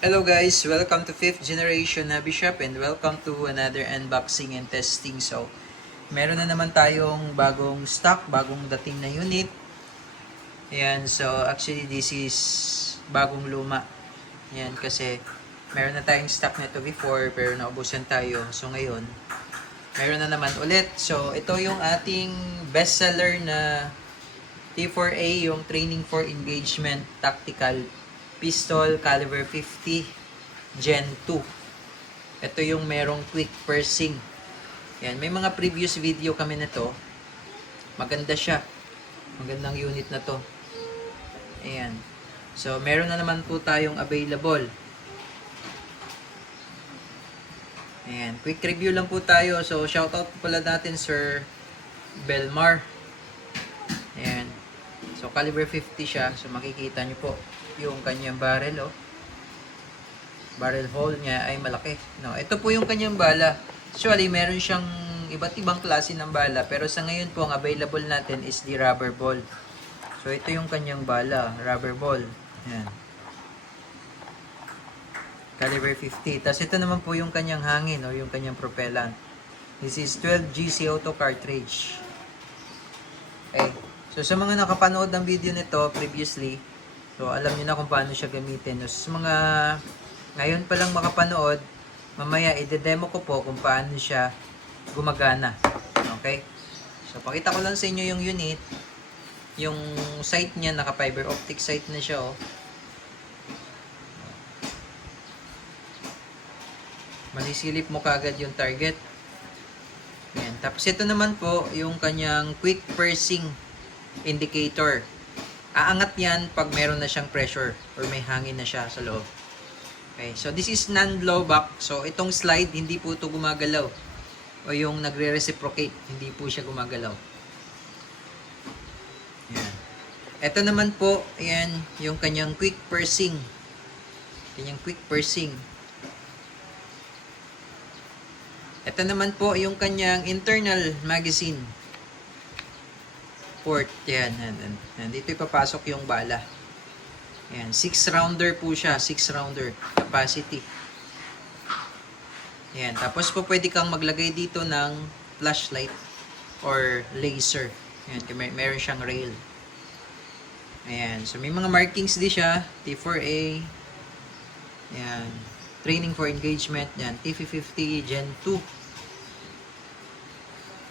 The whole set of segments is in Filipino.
Hello guys, welcome to 5th generation Hobby Shop and welcome to another unboxing and testing. So, meron na naman tayong bagong stock, bagong dating na unit. Ayan, so actually this is bagong luma. Ayan, kasi meron na tayong stock nito before pero naubusan tayo. So ngayon, meron na naman ulit. So, ito yung ating bestseller na T4A, yung Training for Engagement Tactical Pistol Caliber 50 Gen 2. Ito yung merong quick pursing. Yan, may mga previous video kami nito. Maganda siya. Magandang unit na to. Ayan. So, meron na naman po tayong available. Ayan, quick review lang po tayo. So, shoutout po pala natin Sir Belmar. Ayan. So, caliber 50 siya. So, makikita nyo po yung kanyang barrel, oh. Barrel hole niya ay malaki. No, ito po yung kanyang bala. Actually, meron siyang iba't ibang klase ng bala. Pero sa ngayon po, ang available natin is the rubber ball. So, ito yung kanyang bala. Rubber ball. Ayan. Caliber 50. Tapos, ito naman po yung kanyang hangin, o yung kanyang propellant. This is 12G CO2 cartridge. Okay. So, sa mga nakapanood ng video nito previously, so, alam niyo na kung paano siya gamitin. So, sa mga ngayon pa lang makapanood, mamaya i-demo ko po kung paano siya gumagana. Okay? So, pakita ko lang sa inyo yung unit. Yung sight niya, naka fiber optic sight na siya, oh. Masisilip mo kagad yung target. Yan. Tapos, ito naman po, yung kanyang quick pursing indicator. Aangat yan pag meron na siyang pressure or may hangin na siya sa loob. Okay, so this is non-blowback. So itong slide, hindi po ito gumagalaw. O yung nagre-reciprocate, hindi po siya gumagalaw. Yan. Ito naman po, ayan, yung kanyang quick pursing. Kanyang quick pursing. Ito naman po, yung kanyang internal magazine port. Yan. Dito ipapasok yung bala. Yan. 6-rounder po siya. 6-rounder capacity. Yan. Tapos po pwede kang maglagay dito ng flashlight or laser. Yan. Meron siyang rail. Ayan. So may mga markings din siya. T4A. Yan. Training for engagement. Yan. T50 Gen 2.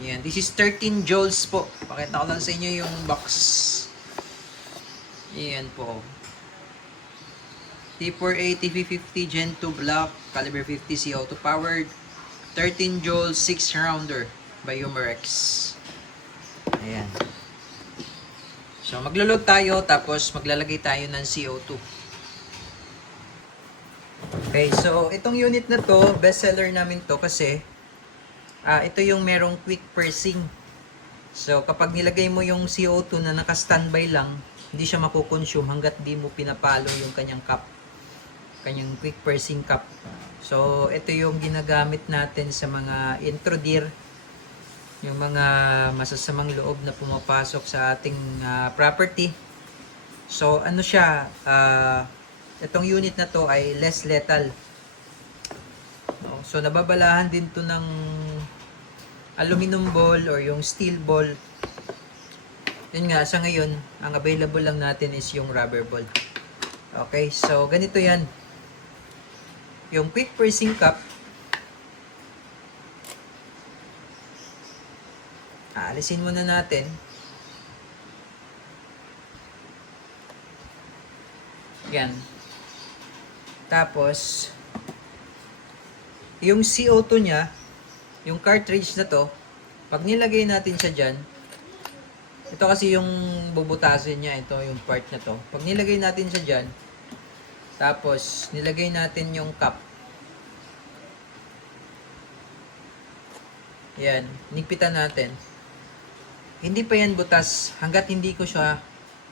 Yan, this is 13 joules po. Pakita ko lang sa inyo yung box. Yan po. T4A TV50 Gen 2 Black, caliber 50 CO2 powered, 13 joules, 6 rounder by Umarex. Ayan. So, maglo-load tayo, tapos maglalagay tayo ng CO2. Okay, so itong unit na to, best seller namin to kasi ito yung merong quick pursing. So, kapag nilagay mo yung CO2 na naka-standby lang, hindi siya makukonsume hanggat di mo pinapalo yung kanyang cup. Kanyang quick pursing cup. So, ito yung ginagamit natin sa mga intro deer. Yung mga masasamang loob na pumapasok sa ating property. So, ano siya, itong unit na to ay less lethal. So, nababalahan din to ng aluminum ball or yung steel ball. Yun nga, sa ngayon, ang available lang natin is yung rubber ball. Okay, so ganito yan. Yung quick pursing cup, aalisin muna natin. Yan. Tapos, yung CO2 niya, yung cartridge na to, pag nilagay natin siya dyan, ito kasi yung bubutasin niya, ito yung part na to. Pag nilagay natin siya dyan, tapos nilagay natin yung cup. Yan, nigpitan natin. Hindi pa yan butas hanggat hindi ko siya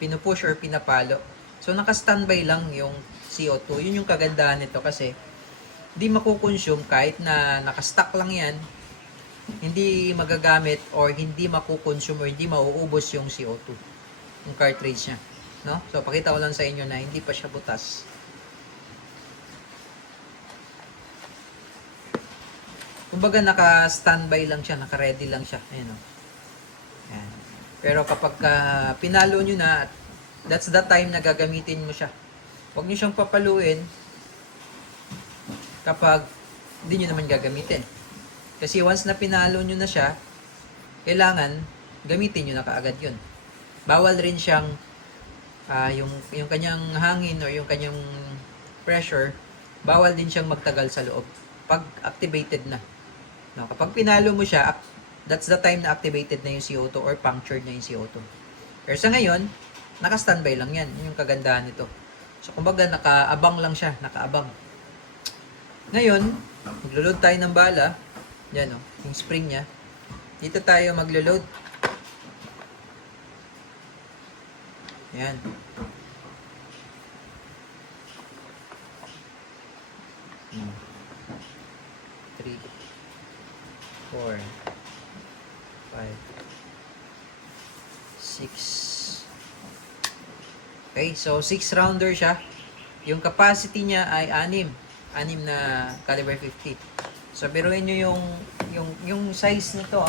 pinupush or pinapalo. So naka-standby lang yung CO2. Yun yung kagandahan nito kasi hindi makukonsume kahit na naka-stock lang yan. Hindi magagamit or hindi makukonsume or hindi mauubos yung CO2. Yung cartridge niya. No? So pakita ko lang sa inyo na hindi pa siya butas. kumbaga naka-standby lang siya, naka-ready lang siya. Ayan, oh. Ayan. Pero kapag pinalo nyo na, that's the time na gagamitin mo siya. Huwag nyo siyang papaluin kapag hindi nyo naman gagamitin. Kasi once na pinalo nyo na siya, kailangan gamitin nyo na kaagad yun. Bawal rin siyang yung kanyang hangin or yung kanyang pressure, bawal din siyang magtagal sa loob pag activated na. No, kapag pinalo mo siya, that's the time na activated na yung CO2 or punctured na yung CO2. Pero sa ngayon, naka-standby lang yan. Yun yung kagandahan nito. So, kumbaga, nakaabang lang siya. Nakaabang. Ngayon, maglo-load tayo ng bala. Yan, oh, yung spring niya. Dito tayo maglo-load. Yan. Hmm. 3, 4, 5, 6. Okay, so 6 rounder siya. Yung capacity niya ay 6 na caliber 50. So biruin niyo yung size nito,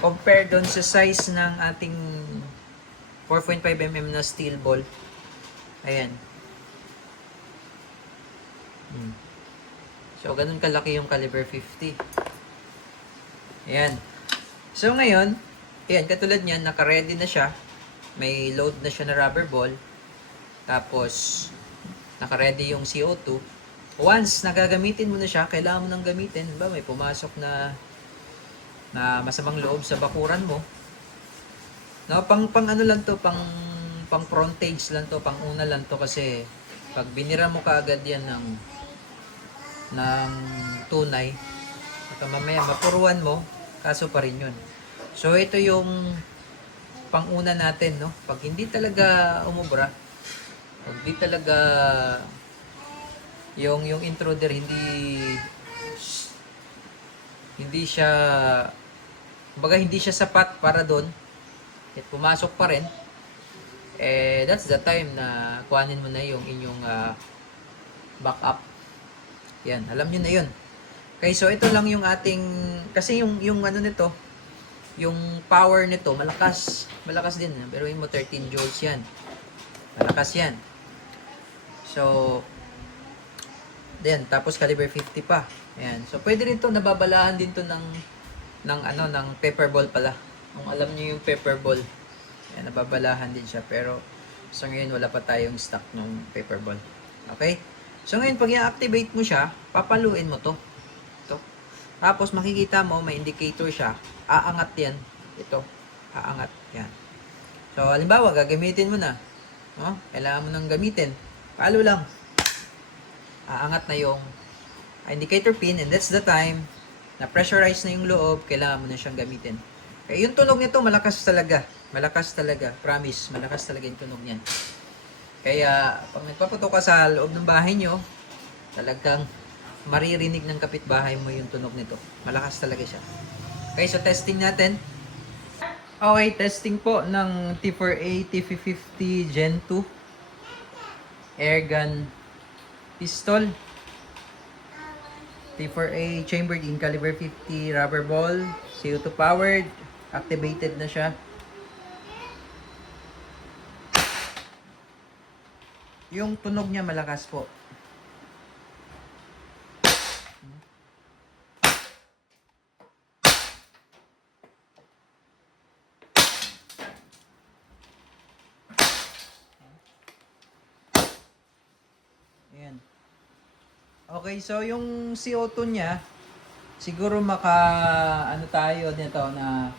compare doon sa size ng ating 4.5mm na steel ball. Ayan. So, ganun kalaki yung caliber 50. Ayan. So, ngayon, ayan, katulad niyan, naka-ready na siya. May load na siya na rubber ball. Tapos, naka-ready yung CO2. Once nagagamitin mo na siya, kailangan mo nang gamitin. Ba, may pumasok na masamang loob sa bakuran mo. No, pang ano lang to, pang frontage lang to, pang una lang to kasi pag binira mo kaagad yan ng tunay, at mamaya mapuruan mo, kaso pa rin yun. So ito yung pang-una natin, no? Pag hindi talaga umubra, pag hindi talaga yung intruder hindi siya, kumbaga hindi siya sapat para doon, at pumasok pa rin, that's the time na kuhanin mo na yung inyong backup. Yan, alam nyo na yun. Okay, so ito lang yung ating, kasi yung ano nito, yung power nito, malakas din. Pero yung mo 13 joules yan. Malakas yan. So, then, tapos caliber 50 pa. Ayan. So, pwede rin to, nababalahan din to ng pepper ball pala. Kung alam niyo yung pepper ball, ayan, nababalahan din siya. Pero, sa ngayon, wala pa tayong stock ng pepper ball. Okay? So, ngayon, pag i-activate mo siya, papaluin mo to. Ito. Tapos, makikita mo, may indicator siya. Aangat yan. Ito. Aangat. Yan. So, halimbawa, gagamitin mo na. No? Kailangan mo nang gamitin. Palo lang. Aangat na yung indicator pin, and that's the time na pressurize na yung loob, kailangan mo na siyang gamitin. Okay, yung tunog nito malakas talaga. Malakas talaga. Promise, malakas talaga yung tunog niyan. Kaya pag nagpaputok ka sa loob ng bahay nyo, talagang maririnig ng kapitbahay mo yung tunog nito. Malakas talaga siya. Okay, so testing natin. Okay, testing po ng T4A T550 Gen 2 airgun pistol. T4A chambered in caliber 50 rubber ball, CO2 powered, activated na siya. Yung tunog niya malakas po. Ayan. Okay, so yung CO2 niya, siguro ano tayo nito na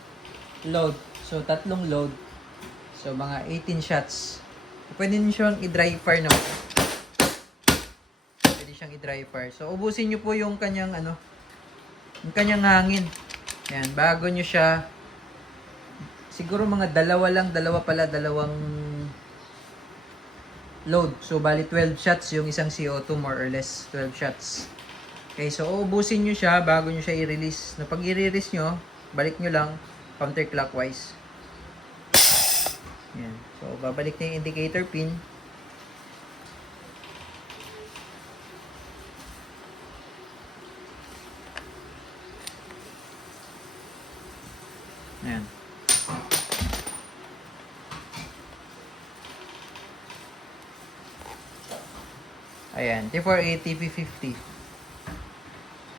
load. So, 3 load. So, mga 18 shots. Pwede nyo siyang i-dry fire, no? Pwede siyang i-dry fire. So, ubusin nyo po yung kanyang, yung kanyang hangin. Yan, bago nyo siya, siguro mga dalawang load. So, bali 12 shots yung isang CO2, more or less. 12 shots. Okay, so ubusin nyo siya bago nyo siya i-release. Na pag i-release nyo, balik nyo lang counterclockwise. Yan. So, babalik na yung indicator pin. Ayan. Ayan, T480 P50.